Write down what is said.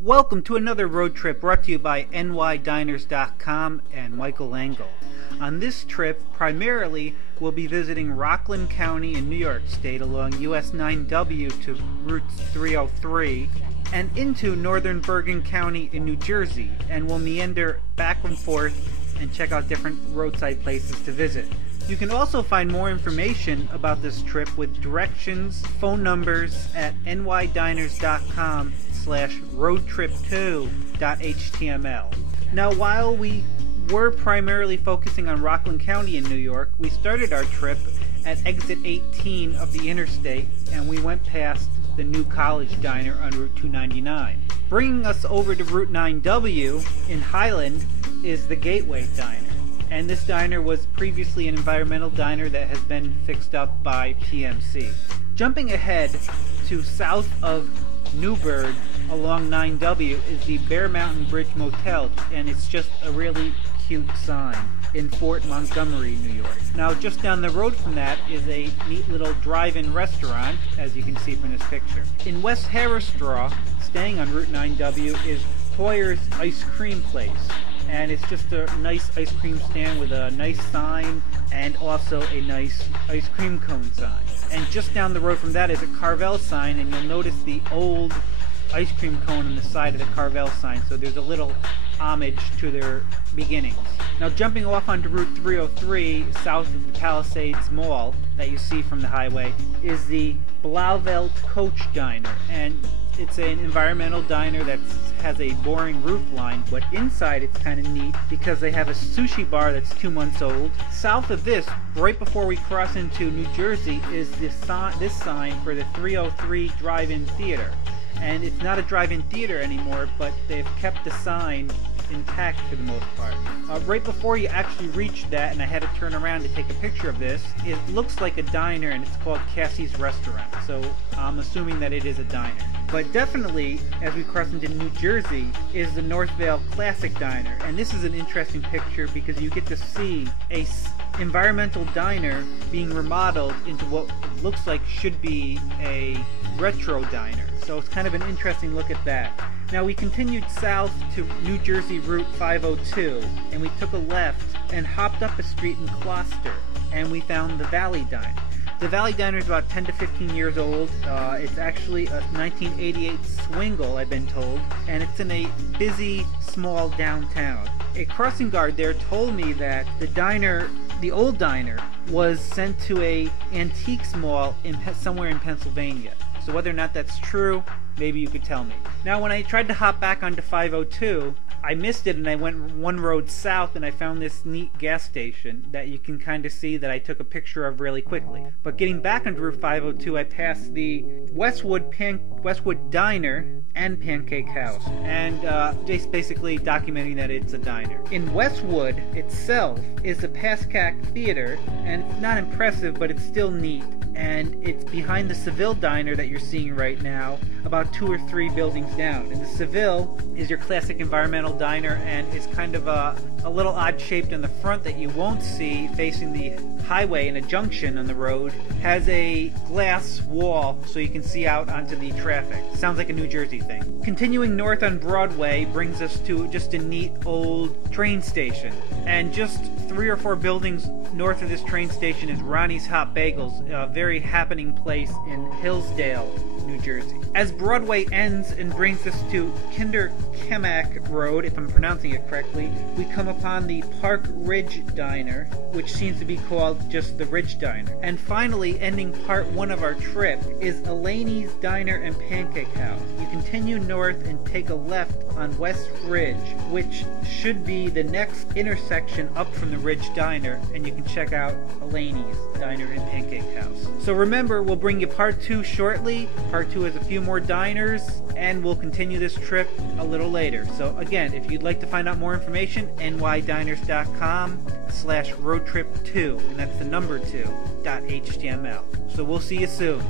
Welcome to another road trip brought to you by nydiners.com and Michael Engel. On this trip, primarily, we'll be visiting Rockland County in New York State along US 9W to Route 303 and into northern Bergen County in New Jersey, and we'll meander back and forth and check out different roadside places to visit. You can also find more information about this trip with directions, phone numbers at nydiners.com/roadtrip2.html. Now, while we were primarily focusing on Rockland County in New York, we started our trip at exit 18 of the interstate, and we went past the New College Diner on Route 299. Bringing us over to Route 9W in Highland is the Gateway Diner. And this diner was previously an environmental diner that has been fixed up by PMC. Jumping ahead to south of Newburgh along 9W is the Bear Mountain Bridge Motel, and it's just a really cute sign in Fort Montgomery, New York. Now, just down the road from that is a neat little drive-in restaurant, as you can see from this picture. In West Harristraw, staying on Route 9W, is Hoyer's Ice Cream Place. And it's just a nice ice cream stand with a nice sign and also a nice ice cream cone sign. And just down the road from that is a Carvel sign, and you'll notice the old ice cream cone on the side of the Carvel sign, so there's a little homage to their beginnings. Now, jumping off onto Route 303 south of the Palisades Mall that you see from the highway is the Blauvelt Coach Diner, and it's an environmental diner that has a boring roof line, but inside it's kind of neat because they have a sushi bar that's 2 months old. South of this, right before we cross into New Jersey, is this sign for the 303 Drive-In Theater. And it's not a drive-in theater anymore, but they've kept the sign intact for the most part. Right before you actually reach that, and I had to turn around to take a picture of this, it looks like a diner, and it's called Cassie's Restaurant, so I'm assuming that it is a diner. But definitely, as we cross into New Jersey, is the Northvale Classic Diner, and this is an interesting picture because you get to see a environmental diner being remodeled into what looks like should be a retro diner. So it's kind of an interesting look at that. Now, we continued south to New Jersey Route 502, and we took a left and hopped up a street in Gloucester, and we found the Valley Diner. The Valley Diner is about 10 to 15 years old. It's actually a 1988 swingle, I've been told, and it's in a busy, small downtown. A crossing guard there told me that the old diner, was sent to a antiques mall somewhere in Pennsylvania. So whether or not that's true, maybe you could tell me. Now, when I tried to hop back onto 502, I missed it, and I went one road south, and I found this neat gas station that you can kind of see that I took a picture of really quickly. But getting back onto Route 502, I passed the Westwood Diner and Pancake House, and just basically documenting that it's a diner. In Westwood itself is the Pascack Theater, and it's not impressive, but it's still neat. And it's behind the Seville Diner that you're seeing right now, about 2 or 3 buildings down. And the Seville is your classic environmental diner, and it's kind of a little odd shaped in the front that you won't see facing the highway in a junction on the road. Has a glass wall so you can see out onto the traffic. Sounds like a New Jersey thing. Continuing north on Broadway brings us to just a neat old train station. And just 3 or 4 buildings north of this train station is Ronnie's Hot Bagels, a very happening place in Hillsdale, New Jersey. As Broadway ends and brings us to Kinderkamak Road, if I'm pronouncing it correctly, we come upon the Park Ridge Diner, which seems to be called just the Ridge Diner. And finally, ending part 1 of our trip, is Elaine's Diner and Pancake House. You continue north and take a left on West Ridge, which should be the next intersection up from the Ridge Diner, and you can check out Elaine's Diner and Pancake House. So remember, we'll bring you part 2 shortly. Part 2 has a few more diners, and we'll continue this trip a little later. So again, if you'd like to find out more information, nydiners.com/roadtrip2, and that's the number 2.html. So we'll see you soon.